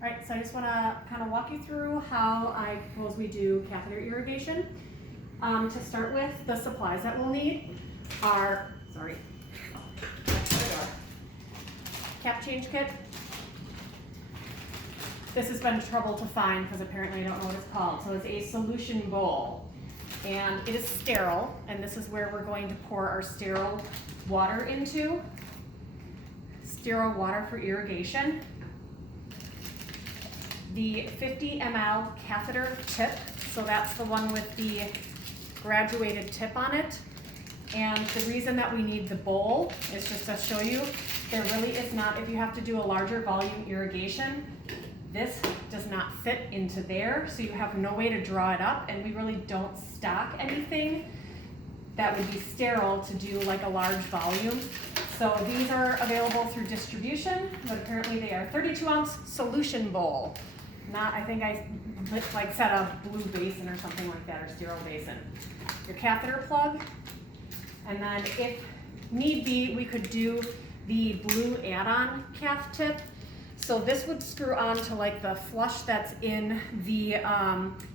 All right, so I just want to kind of walk you through how I propose we do catheter irrigation. To start with, the supplies that we'll need are, cap change kit. This has been trouble to find because apparently I don't know what it's called. So it's a solution bowl, and it is sterile, and this is where we're going to pour our sterile water into. Sterile water for irrigation. The 50 ml catheter tip, so that's the one with the graduated tip on it. And the reason that we need the bowl is just to show you there really is not, if you have to do a larger volume irrigation, this does not fit into there, so you have no way to draw it up, and we really don't stock anything that would be sterile to do like a large volume. So these are available through distribution, but apparently they are 32-ounce solution bowl. Not, I think I like said a blue basin or something like that, or sterile basin. Your catheter plug, and then if need be, we could do the blue add-on cath tip. So this would screw on to like the flush that's in the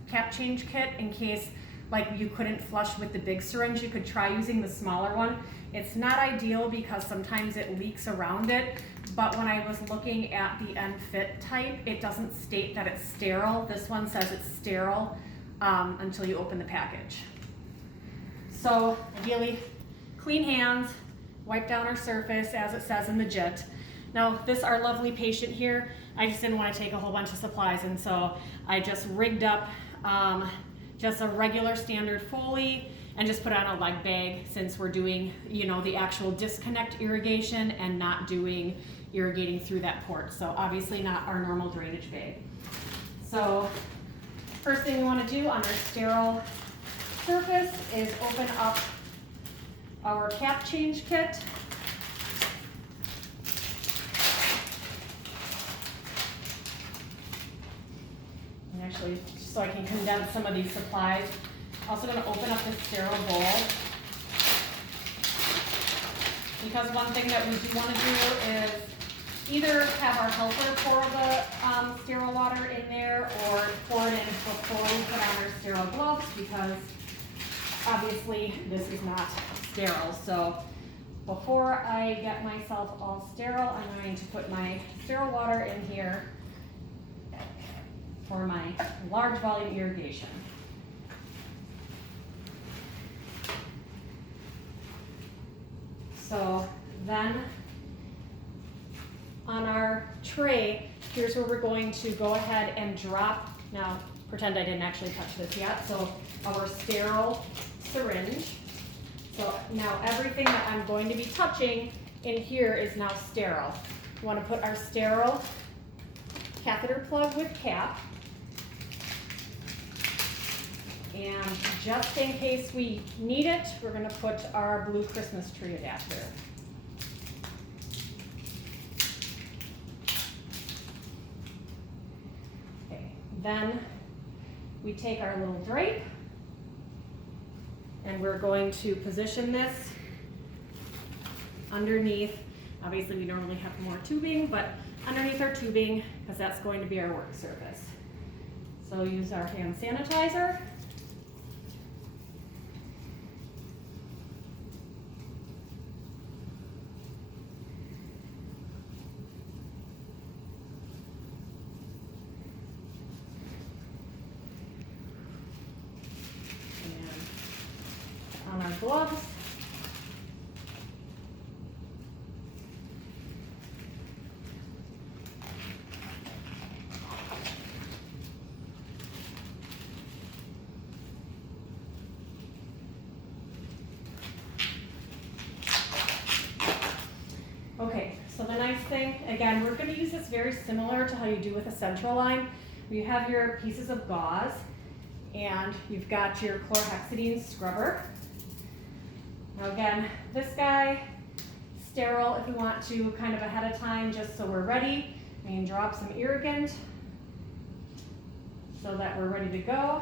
cap change kit in case like you couldn't flush with the big syringe. You could try using the smaller one. It's not ideal because sometimes it leaks around it, but when I was looking at the N-Fit type, it doesn't state that it's sterile. This one says it's sterile until you open the package. So ideally, clean hands, wipe down our surface as it says in the JIT. Now this, our lovely patient here, I just didn't want to take a whole bunch of supplies, and so I just rigged up just a regular standard Foley and just put on a leg bag since we're doing, you know, the actual disconnect irrigation and not doing irrigating through that port. So obviously not our normal drainage bag. So first thing we want to do on our sterile surface is open up our cap change kit. And actually, just so I can condense some of these supplies, also going to open up the sterile bowl, because one thing that we do want to do is either have our helper pour the sterile water in there or pour it in before we put on our sterile gloves, because obviously this is not sterile. So before I get myself all sterile, I'm going to put my sterile water in here for my large volume irrigation. So then on our tray, here's where we're going to go ahead and drop, now pretend I didn't actually touch this yet, so our sterile syringe. So now everything that I'm going to be touching in here is now sterile. We want to put our sterile catheter plug with cap. And just in case we need it, we're going to put our blue Christmas tree adapter. Okay, then we take our little drape and we're going to position this underneath. Obviously we normally have more tubing, but underneath our tubing, because that's going to be our work surface. So use our hand sanitizer. On our gloves. Okay, so the nice thing, again, we're going to use this very similar to how you do with a central line. You have your pieces of gauze and you've got your chlorhexidine scrubber. Now again, this guy, sterile if we want to kind of ahead of time just so we're ready. We can drop some irrigant so that we're ready to go.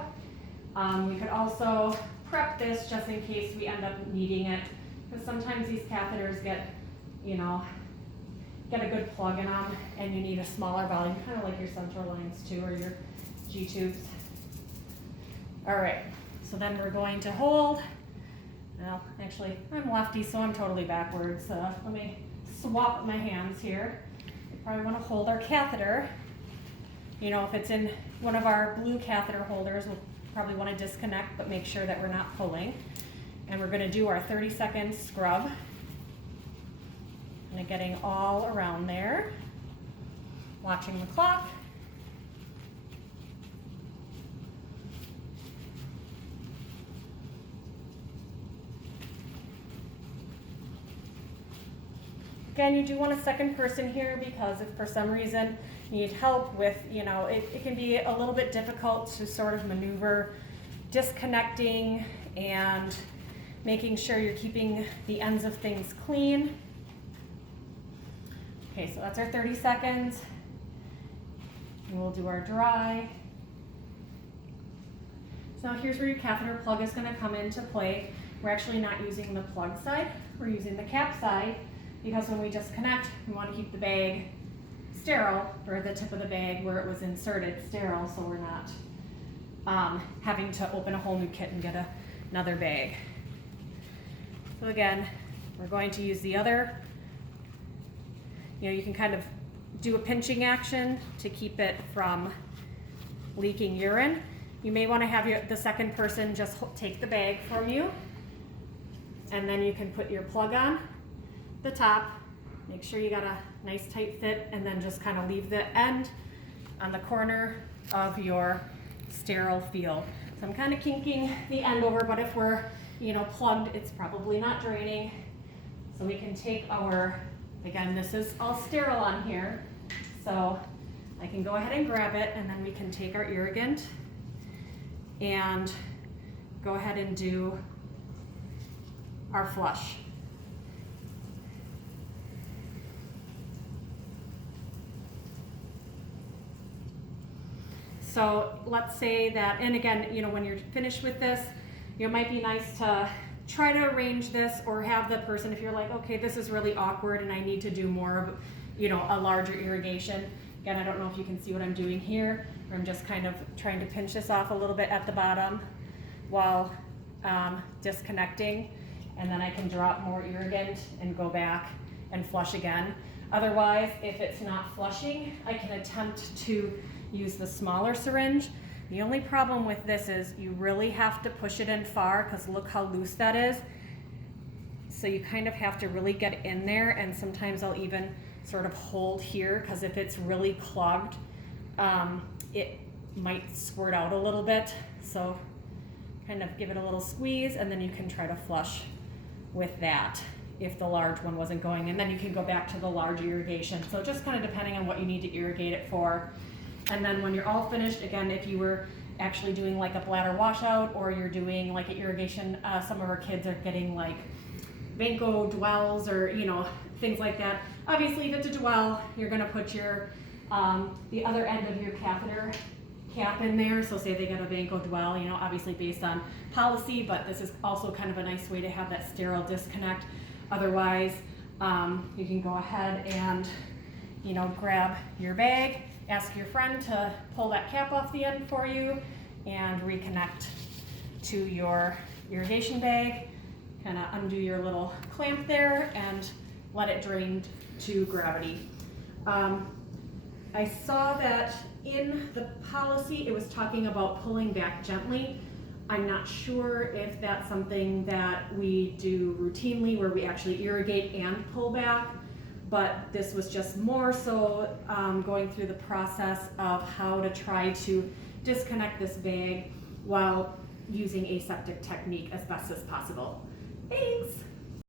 We could also prep this just in case we end up needing it, because sometimes these catheters get, you know, get a good plug in them, and you need a smaller volume, kind of like your central lines too, or your G-tubes. All right, so then we're going to hold. Well, actually, I'm lefty, so I'm totally backwards. Let me swap my hands here. We probably want to hold our catheter. You know, if it's in one of our blue catheter holders, we'll probably want to disconnect, but make sure that we're not pulling. And we're going to do our 30-second scrub. And getting all around there. Watching the clock. Again, you do want a second person here because if for some reason you need help with, you know, it can be a little bit difficult to sort of maneuver disconnecting and making sure you're keeping the ends of things clean. Okay, so that's our 30 seconds. And we'll do our dry. So now here's where your catheter plug is going to come into play. We're actually not using the plug side, we're using the cap side, because when we disconnect, we want to keep the bag sterile, or the tip of the bag where it was inserted sterile, so we're not having to open a whole new kit and get another bag. So again, we're going to use the other, you know, you can kind of do a pinching action to keep it from leaking urine. You may want to have the second person just take the bag from you, and then you can put your plug on the top, make sure you got a nice tight fit, and then just kind of leave the end on the corner of your sterile field. So I'm kind of kinking the end over, but if we're, you know, plugged, it's probably not draining. So we can take our, again, this is all sterile on here, so I can go ahead and grab it, and then we can take our irrigant and go ahead and do our flush. So let's say that, and again, you know, when you're finished with this, it might be nice to try to arrange this, or have the person, if you're like, okay, this is really awkward and I need to do more of, you know, a larger irrigation. Again, I don't know if you can see what I'm doing here, where I'm just kind of trying to pinch this off a little bit at the bottom while disconnecting, and then I can drop more irrigant and go back and flush again. Otherwise, if it's not flushing, I can attempt to use the smaller syringe. The only problem with this is you really have to push it in far, because look how loose that is. So you kind of have to really get in there, and sometimes I'll even sort of hold here, because if it's really clogged, it might squirt out a little bit. So kind of give it a little squeeze, and then you can try to flush with that if the large one wasn't going, and then you can go back to the large irrigation. So just kind of depending on what you need to irrigate it for. And then when you're all finished, again, if you were actually doing like a bladder washout, or you're doing like an irrigation, some of our kids are getting like Vanco dwells, or, you know, things like that. Obviously, if it's a dwell, you're gonna put your, the other end of your catheter cap in there. So say they got a Vanco dwell, you know, obviously based on policy, but this is also kind of a nice way to have that sterile disconnect. Otherwise, you can go ahead and, you know, grab your bag, ask your friend to pull that cap off the end for you, and reconnect to your irrigation bag. Kind of undo your little clamp there and let it drain to gravity. I saw that in the policy it was talking about pulling back gently. I'm not sure if that's something that we do routinely, where we actually irrigate and pull back, but this was just more so going through the process of how to try to disconnect this bag while using aseptic technique as best as possible. Thanks.